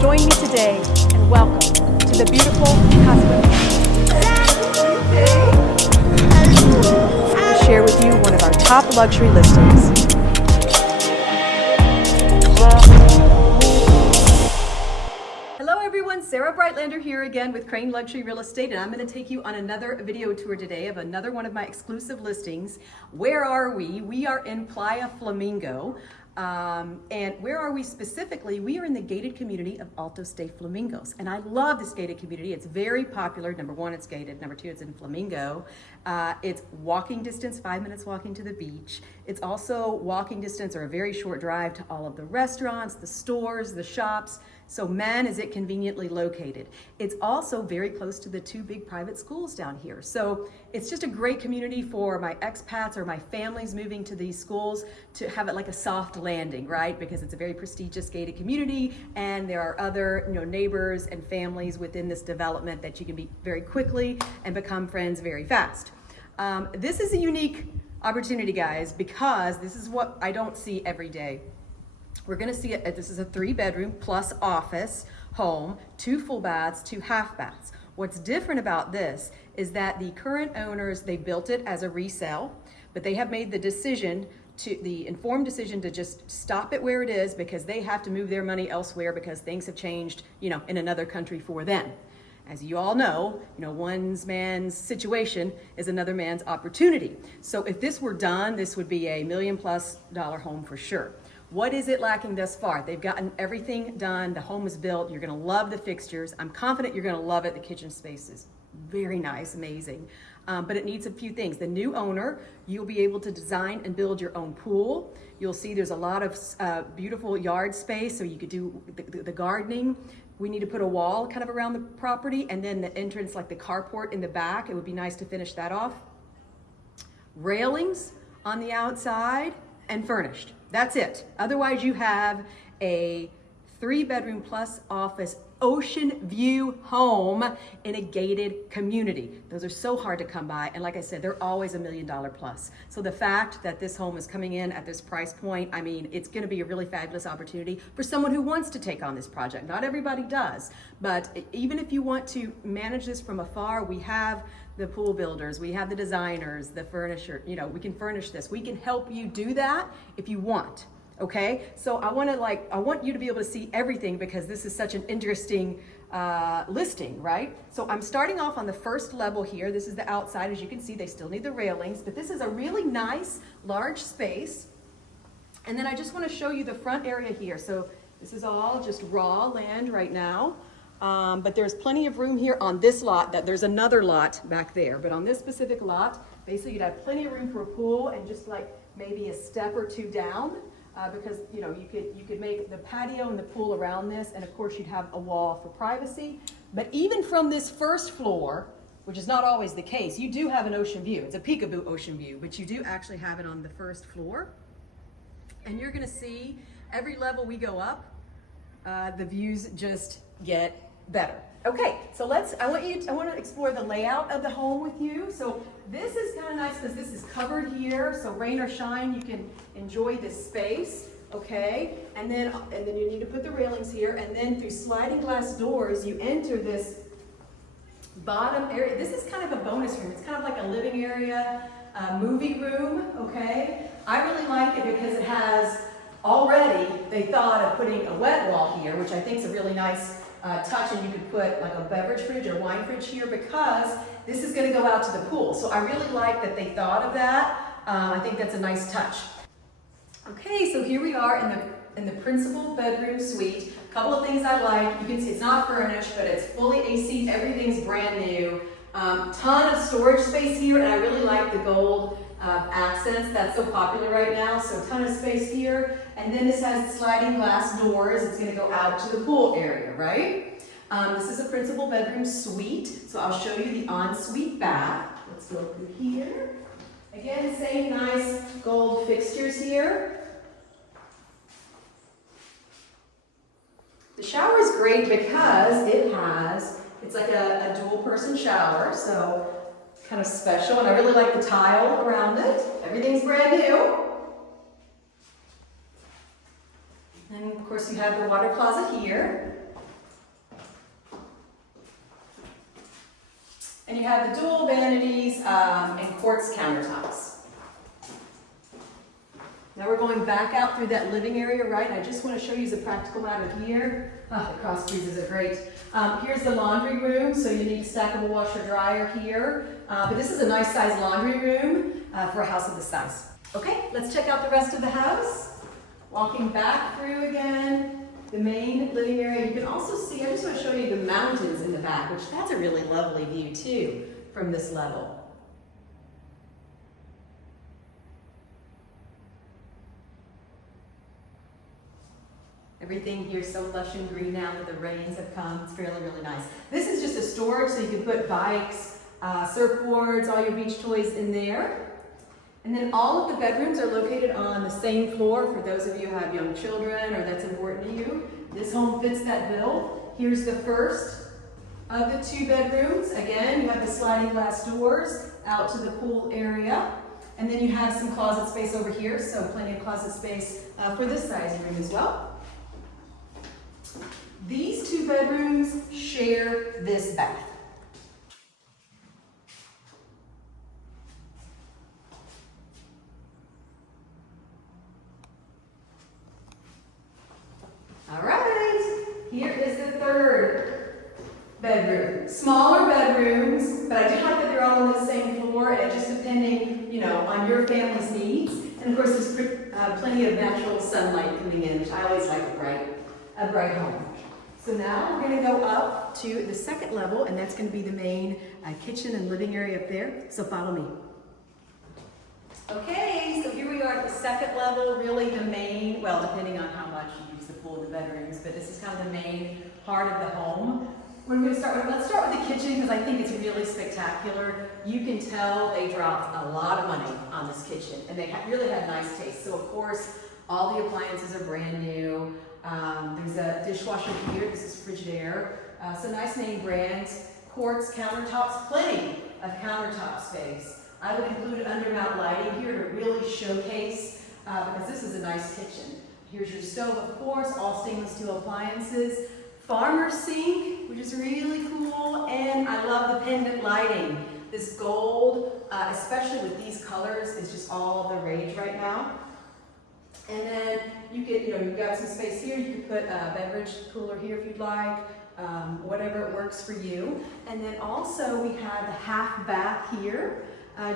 Join me today and welcome to the beautiful Casa. To share with you one of our top luxury listings. Hello everyone, Sarah Breitlander here again with KRAIN Luxury Real Estate, and I'm going to take you on another video tour today of another one of my exclusive listings. Where are we? We are in Playa Flamingo. And where are we specifically? We are in the gated community of Altos de Flamingos. And I love this gated community. It's very popular. Number one, it's gated. Number two, it's in Flamingo. It's walking distance, 5 minutes walking to the beach. It's also walking distance or a very short drive to all of the restaurants, the stores, the shops. So man, is it conveniently located. It's also very close to the two big private schools down here. So it's just a great community for my expats or my families moving to these schools to have it like a soft landing, right? Because it's a very prestigious gated community and there are other neighbors and families within this development that you can meet very quickly and become friends very fast. This is a unique opportunity, guys, because this is what I don't see every day. We're gonna see it, this is a 3-bedroom plus office home, 2 full baths, 2 half baths. What's different about this is that the current owners, they built it as a resale, but they have made the informed decision to just stop it where it is because they have to move their money elsewhere because things have changed, in another country for them. As you all know, one man's situation is another man's opportunity. So if this were done, this would be a $1 million+ home for sure. What is it lacking thus far? They've gotten everything done. The home is built. You're gonna love the fixtures. I'm confident you're gonna love it. The kitchen space is very nice, amazing. But it needs a few things. The new owner, you'll be able to design and build your own pool. You'll see there's a lot of beautiful yard space, so you could do the gardening. We need to put a wall kind of around the property, and then the entrance, like the carport in the back, it would be nice to finish that off. Railings on the outside and furnished. That's it. Otherwise, you have a 3-bedroom plus office ocean view home in a gated community. Those are so hard to come by. And like I said, they're always $1 million+. So the fact that this home is coming in at this price point, I mean, it's going to be a really fabulous opportunity for someone who wants to take on this project. Not everybody does, but even if you want to manage this from afar, we have the pool builders, we have the designers, the furniture, we can furnish this. We can help you do that if you want. Okay, so I want you to be able to see everything because this is such an interesting listing, right? So I'm starting off on the first level here. This is the outside. As you can see, they still need the railings, but this is a really nice, large space. And then I just want to show you the front area here. So this is all just raw land right now, but there's plenty of room here on this lot. There's another lot back there, but on this specific lot, basically you'd have plenty of room for a pool and just like maybe a step or two down. Because you could make the patio and the pool around this, and of course you'd have a wall for privacy. But even from this first floor, which is not always the case, you do have an ocean view. It's a peekaboo ocean view, but you do actually have it on the first floor. And you're gonna see every level we go up, the views just get better. Okay, so I want to explore the layout of the home with you. So this is kind of nice because this is covered here, so rain or shine, you can enjoy this space, okay? And then you need to put the railings here, and then through sliding glass doors, you enter this bottom area. This is kind of a bonus room. It's kind of like a living area, movie room, okay? I really like it because it has already, they thought of putting a wet wall here, which I think is a really nice touch, and you could put like a beverage fridge or wine fridge here because this is going to go out to the pool. So I really like that they thought of that. I think that's a nice touch. Okay, so here we are in the principal bedroom suite. A couple of things I like. You can see it's not furnished, but it's fully AC. Everything's brand new. Ton of storage space here, and I really like the gold accents. That's so popular right now. So a ton of space here. And then this has sliding glass doors. It's going to go out to the pool area, right? This is a principal bedroom suite. So I'll show you the ensuite bath. Let's go through here. Again, same nice gold fixtures here. The shower is great because it's like a dual person shower, so kind of special, and I really like the tile around it. Everything's brand new. And of course you have the water closet here. And you have the dual vanities and quartz countertops. Now we're going back out through that living area, right? I just want to show you as a practical matter here. Oh, the cross breezes are great. Here's the laundry room, so you need a stackable washer dryer here. But this is a nice size laundry room for a house of this size. Okay, let's check out the rest of the house. Walking back through again, the main living area. You can also see, I just want to show you the mountains in the back, which that's a really lovely view too from this level. Everything here is so lush and green now that the rains have come. It's really, really nice. This is just a storage, so you can put bikes, surfboards, all your beach toys in there. And then all of the bedrooms are located on the same floor for those of you who have young children or that's important to you. This home fits that bill. Here's the first of the 2 bedrooms. Again, you have the sliding glass doors out to the pool area. And then you have some closet space over here, so plenty of closet space for this size room as well. These 2 bedrooms share this bath. All right, here is the 3rd bedroom. Smaller bedrooms, but I do like that they're all on the same floor, and just depending, you know, on your family's needs. And of course, there's plenty of natural sunlight coming in, which I always like a bright home. So now we're going to go up to the 2nd level, and that's going to be the main kitchen and living area up there. So follow me. Okay, so here we are at the 2nd level, really the main, well, depending on how much you use the pool and the bedrooms, but this is kind of the main part of the home. We're going to let's start with the kitchen because I think it's really spectacular. You can tell they dropped a lot of money on this kitchen, and they really had nice taste. So of course, all the appliances are brand new. There's a dishwasher here. This is Frigidaire. So nice name brands. Quartz countertops, plenty of countertop space. I would include undermount lighting here to really showcase because this is a nice kitchen. Here's your stove, of course, all stainless steel appliances. Farmer sink, which is really cool, and I love the pendant lighting. This gold, especially with these colors, is just all the rage right now. And then you get, you've got some space here. You could put a beverage cooler here if you'd like, whatever works for you. And then also we have the half bath here,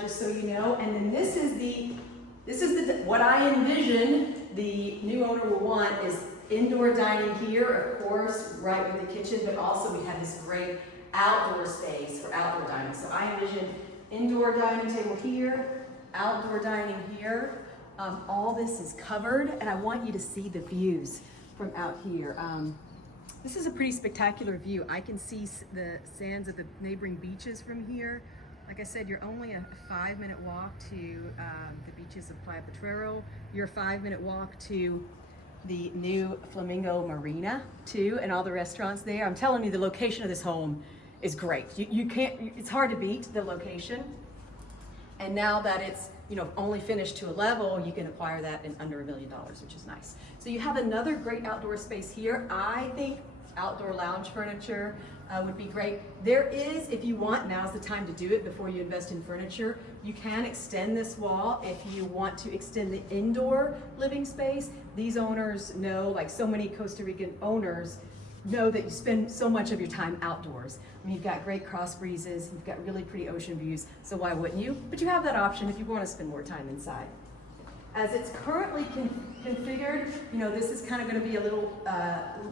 just so you know. And then this is what I envision the new owner will want is indoor dining here, of course, right with the kitchen, but also we have this great outdoor space for outdoor dining. So I envision indoor dining table here, outdoor dining here. All this is covered, and I want you to see the views from out here. This is a pretty spectacular view. I can see the sands of the neighboring beaches from here. Like I said, you're only a 5-minute walk to the beaches of Playa Flamingo. You're a 5-minute walk to the new Flamingo Marina too, and all the restaurants there. I'm telling you, the location of this home is great. You can't, it's hard to beat the location. And now that it's only finished to a level, you can acquire that in under $1 million, which is nice. So you have another great outdoor space here. I think outdoor lounge furniture would be great. There is, if you want, now's the time to do it before you invest in furniture. You can extend this wall if you want to extend the indoor living space. These owners know, like so many Costa Rican owners, know that you spend so much of your time outdoors. I mean, you've got great cross breezes, you've got really pretty ocean views, so why wouldn't you? But you have that option if you want to spend more time inside. As it's currently configured, this is kind of going to be a little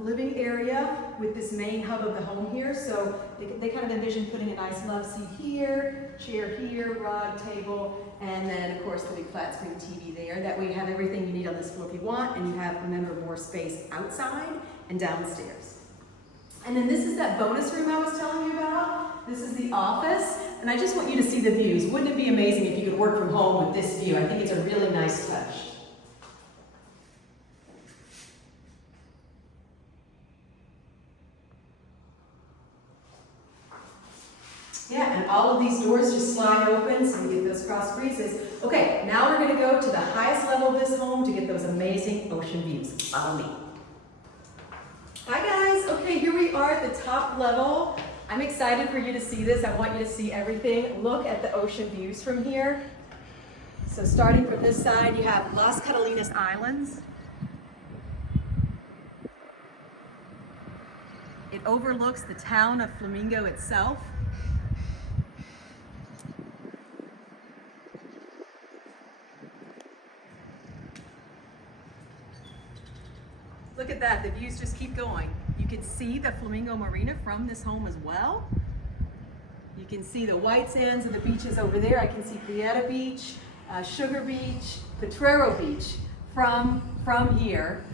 living area with this main hub of the home here. So they kind of envision putting a nice love seat here, chair here, rug, table, and then of course the big flat screen TV there. That way you have everything you need on this floor if you want, and you have, remember, more space outside and downstairs. And then this is that bonus room I was telling you about. This is the office, and I just want you to see the views. Wouldn't it be amazing if you could work from home with this view? I think it's a really nice touch. Yeah, and all of these doors just slide open so you get those cross breezes. Okay, now we're going to go to the highest level of this home to get those amazing ocean views. Follow me. Hi guys, okay, here we are at the top level I'm excited for you to see this. I want you to see everything. Look at the ocean views from here. So starting from this side, you have Las Catalinas Islands. It overlooks the town of Flamingo itself. Look at that, the views just keep going. You can see the Flamingo Marina from this home as well. You can see the white sands and the beaches over there. I can see Prieta Beach, Sugar Beach, Potrero Beach from here.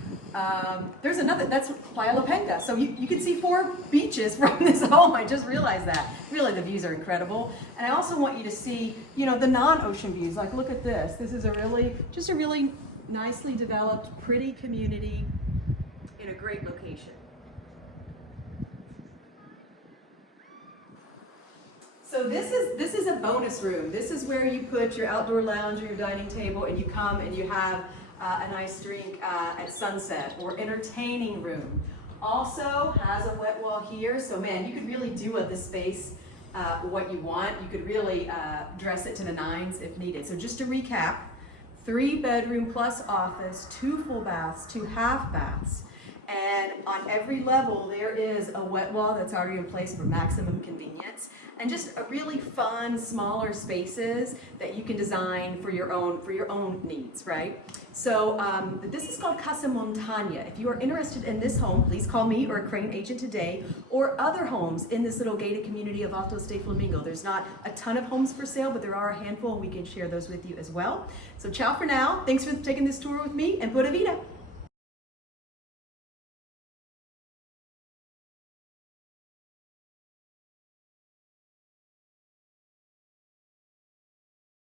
There's another, that's Playa Flamingo. So you can see 4 beaches from this home. I just realized that. Really, the views are incredible. And I also want you to see, you know, the non-ocean views. Like, look at this. This is just a really nicely developed, pretty community in a great location. So this is a bonus room. This is where you put your outdoor lounge or your dining table, and you come and you have a nice drink at sunset, or entertaining room. Also has a wet wall here, so man, you could really do with this space what you want. You could really dress it to the nines if needed. So just to recap, 3-bedroom plus office, 2 full baths, 2 half baths. And on every level, there is a wet wall that's already in place for maximum convenience, and just a really fun, smaller spaces that you can design for your own needs, right? So this is called Casa Montana. If you are interested in this home, please call me or a KRAIN agent today, or other homes in this little gated community of Altos de Flamingo. There's not a ton of homes for sale, but there are a handful. We can share those with you as well. So ciao for now. Thanks for taking this tour with me, and pura vida.